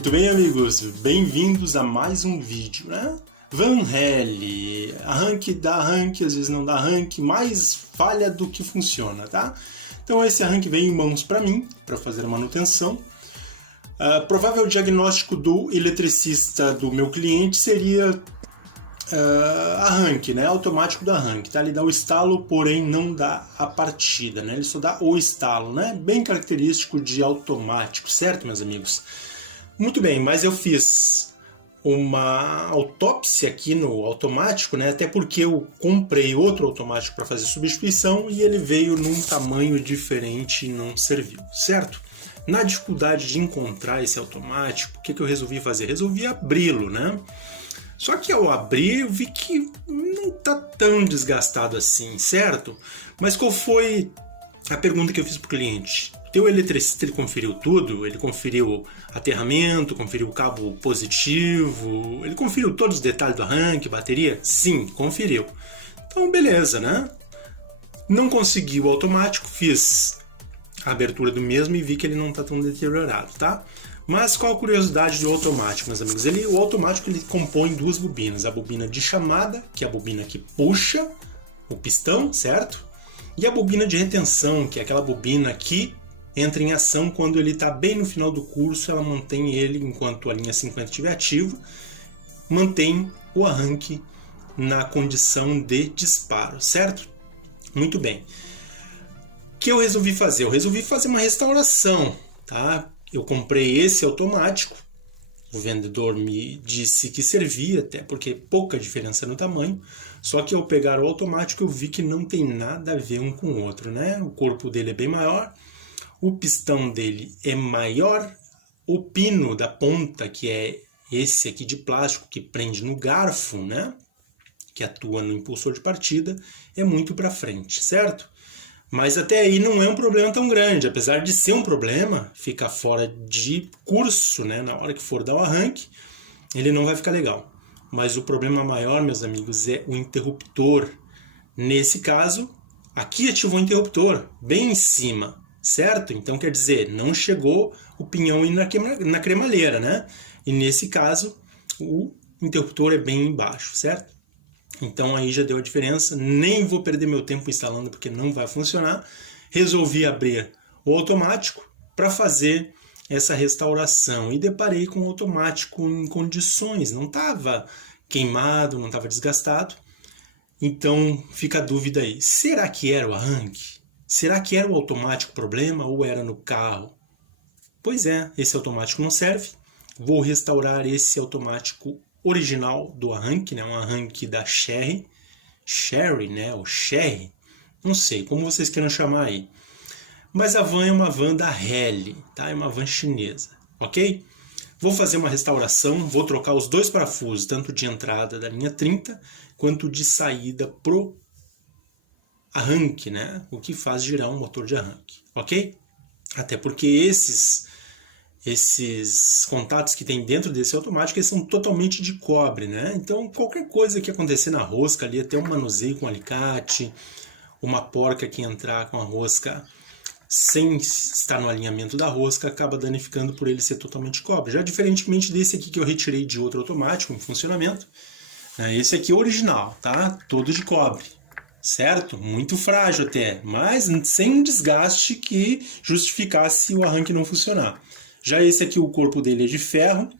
Muito bem, amigos, bem-vindos a mais um vídeo, né? Van Helle, arranque dá arranque, às vezes não dá arranque, mais falha do que funciona, tá? Então esse arranque veio em mãos para mim, para fazer a manutenção. Provável diagnóstico do eletricista do meu cliente seria arranque, né? Automático do arranque, tá? Ele dá o estalo, porém não dá a partida, né? Ele só dá o estalo, né? Bem característico de automático, certo, meus amigos? Muito bem, mas eu fiz uma autópsia aqui no automático, né? Até porque eu comprei outro automático para fazer substituição e ele veio num tamanho diferente e não serviu, certo? Na dificuldade de encontrar esse automático, o que eu resolvi fazer? Resolvi abri-lo, né? Só que ao abrir eu vi que não tá tão desgastado assim, certo? Mas qual foi a pergunta que eu fiz pro cliente? Teu eletricista, ele conferiu tudo? Ele conferiu aterramento, conferiu o cabo positivo, ele conferiu todos os detalhes do arranque, bateria? Sim, conferiu. Então beleza, né? Não consegui o automático, fiz a abertura do mesmo e vi que ele não está tão deteriorado, tá? Mas qual a curiosidade do automático, meus amigos? O automático ele compõe duas bobinas. A bobina de chamada, que é a bobina que puxa o pistão, certo? E a bobina de retenção, que é aquela bobina que entra em ação quando ele está bem no final do curso, ela mantém ele, enquanto a linha 50 estiver ativo, mantém o arranque na condição de disparo, certo? Muito bem. O que eu resolvi fazer? Eu resolvi fazer uma restauração, tá? Eu comprei esse automático, o vendedor me disse que servia, até porque pouca diferença no tamanho, só que ao pegar o automático eu vi que não tem nada a ver um com o outro, né? O corpo dele é bem maior, o pistão dele é maior, o pino da ponta, que é esse aqui de plástico que prende no garfo, né? Que atua no impulsor de partida, é muito para frente, certo? Mas até aí não é um problema tão grande, apesar de ser um problema, ficar fora de curso, né? Na hora que for dar o arranque, ele não vai ficar legal. Mas o problema maior, meus amigos, é o interruptor. Nesse caso, aqui ativou o interruptor, bem em cima, certo? Então quer dizer, não chegou o pinhão na cremalheira, né? E nesse caso, o interruptor é bem embaixo, certo? Então aí já deu a diferença, nem vou perder meu tempo instalando porque não vai funcionar. Resolvi abrir o automático para fazer essa restauração e deparei com o automático em condições, não estava queimado, não estava desgastado. Então fica a dúvida aí, será que era o arranque? Será que era o automático problema ou era no carro? Pois é, esse automático não serve, vou restaurar esse automático original do arranque, né? Um arranque da Sherry, né? Ou Sherry, não sei, como vocês queiram chamar aí. Mas a van é uma van da Helle, tá? É uma van chinesa, ok? Vou fazer uma restauração, vou trocar os dois parafusos, tanto de entrada da linha 30, quanto de saída pro arranque, né? O que faz girar um motor de arranque, ok? Até porque esses contatos que tem dentro desse automático, eles são totalmente de cobre, né? Então qualquer coisa que acontecer na rosca ali, até um manuseio com alicate, uma porca que entrar com a rosca sem estar no alinhamento da rosca, acaba danificando por ele ser totalmente cobre. Já diferentemente desse aqui que eu retirei de outro automático em funcionamento, né? Esse aqui é o original, tá? Todo de cobre, certo? Muito frágil até, mas sem um desgaste que justificasse o arranque não funcionar. Já esse aqui, o corpo dele é de ferro,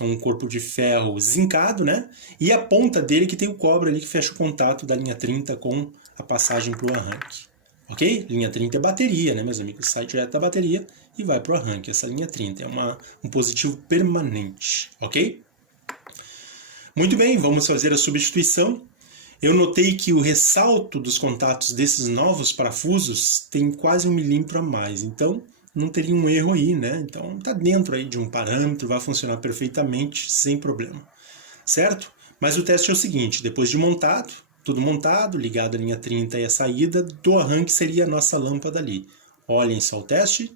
é um corpo de ferro zincado, né? E a ponta dele que tem o cobre ali que fecha o contato da linha 30 com a passagem para o arranque. Ok? Linha 30 é bateria, né, meus amigos? Sai direto da bateria e vai para o arranque. Essa linha 30 é um positivo permanente, ok? Muito bem, vamos fazer a substituição. Eu notei que o ressalto dos contatos desses novos parafusos tem quase 1 milímetro a mais, então não teria um erro aí, né? Então tá dentro aí de um parâmetro, vai funcionar perfeitamente, sem problema, certo? Mas o teste é o seguinte, depois de montado, tudo montado, ligado a linha 30 e a saída do arranque seria a nossa lâmpada ali. Olhem só o teste.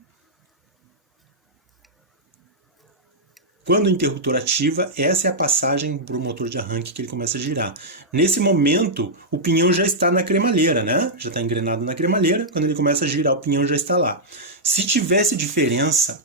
Quando o interruptor ativa, essa é a passagem para o motor de arranque que ele começa a girar. Nesse momento, o pinhão já está na cremalheira, né? Já está engrenado na cremalheira. Quando ele começa a girar, o pinhão já está lá. Se tivesse diferença,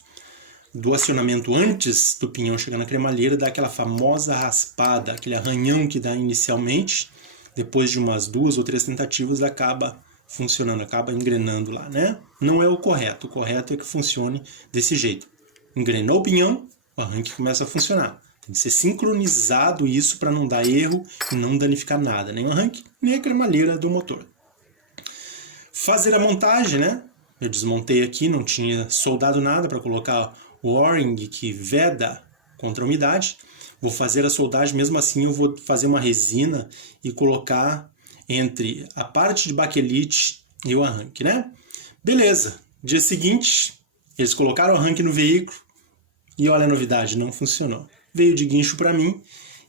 do acionamento antes do pinhão chegar na cremalheira, dá aquela famosa raspada, aquele arranhão que dá inicialmente, depois de umas 2 ou 3 tentativas acaba funcionando, acaba engrenando lá, né? Não é o correto é que funcione desse jeito. Engrenou o pinhão, o arranque começa a funcionar. Tem que ser sincronizado isso para não dar erro e não danificar nada, nem o arranque, nem a cremalheira do motor. Fazer a montagem, né? Eu desmontei aqui, não tinha soldado nada para colocar o O-ring que veda contra a umidade. Vou fazer a soldagem, mesmo assim eu vou fazer uma resina e colocar entre a parte de baquelite e o arranque, né? Beleza, dia seguinte eles colocaram o arranque no veículo e olha a novidade, não funcionou. Veio de guincho para mim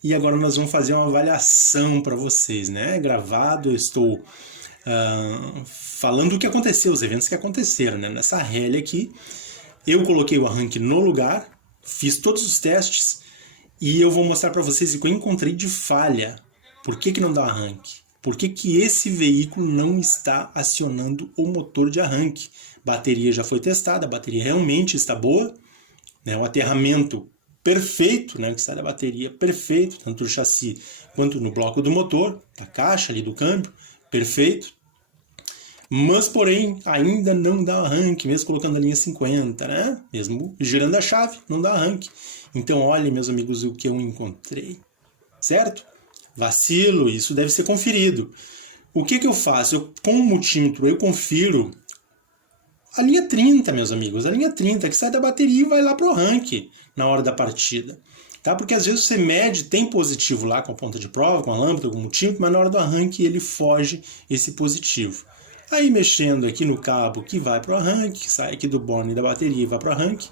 e agora nós vamos fazer uma avaliação para vocês, né? Gravado, eu estou falando o que aconteceu, os eventos que aconteceram, né? Nessa rally aqui, eu coloquei o arranque no lugar, fiz todos os testes e eu vou mostrar para vocês o que eu encontrei de falha. Por que não dá arranque? Por que esse veículo não está acionando o motor de arranque? Bateria já foi testada, a bateria realmente está boa, né? O aterramento perfeito, né? Que sai da bateria perfeito, tanto no chassi quanto no bloco do motor, da caixa ali do câmbio, perfeito. Mas, porém, ainda não dá arranque, mesmo colocando a linha 50, né? Mesmo girando a chave, não dá arranque. Então, olhem, meus amigos, o que eu encontrei, certo? Vacilo, isso deve ser conferido. O que eu faço? Com o multímetro, eu confiro a linha 30, meus amigos. A linha 30, que sai da bateria e vai lá para o arranque na hora da partida. Tá? Porque às vezes você mede, tem positivo lá com a ponta de prova, com a lâmpada, com o multímetro, mas na hora do arranque ele foge esse positivo. Aí mexendo aqui no cabo que vai para o arranque, que sai aqui do borne da bateria e vai para o arranque,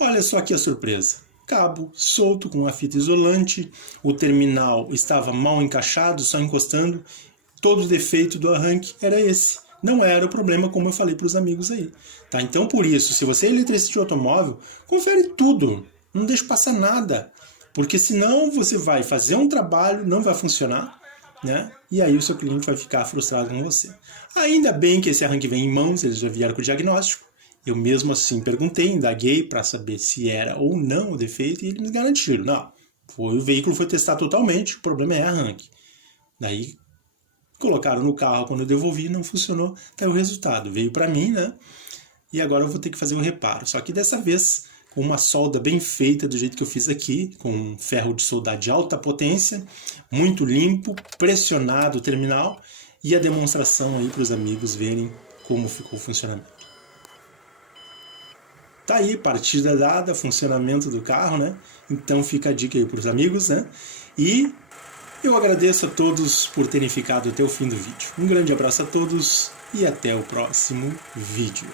olha só aqui a surpresa. Cabo solto com a fita isolante, o terminal estava mal encaixado, só encostando, todo o defeito do arranque era esse. Não era o problema, como eu falei para os amigos aí. Tá? Então, por isso, se você é eletricista de automóvel, confere tudo, não deixe passar nada, porque senão você vai fazer um trabalho, não vai funcionar, né? E aí o seu cliente vai ficar frustrado com você. Ainda bem que esse arranque vem em mãos, eles já vieram com o diagnóstico. Eu mesmo assim perguntei, indaguei para saber se era ou não o defeito e eles me garantiram. Não, o veículo foi testado totalmente, o problema é arranque. Daí colocaram no carro, quando eu devolvi, não funcionou, tá o resultado. Veio para mim, né? E agora eu vou ter que fazer o reparo. Só que dessa vez com uma solda bem feita do jeito que eu fiz aqui, com um ferro de soldar de alta potência, muito limpo, pressionado o terminal e a demonstração aí para os amigos verem como ficou o funcionamento. Tá aí, partida dada, funcionamento do carro, né? Então fica a dica aí para os amigos, né? E eu agradeço a todos por terem ficado até o fim do vídeo. Um grande abraço a todos e até o próximo vídeo.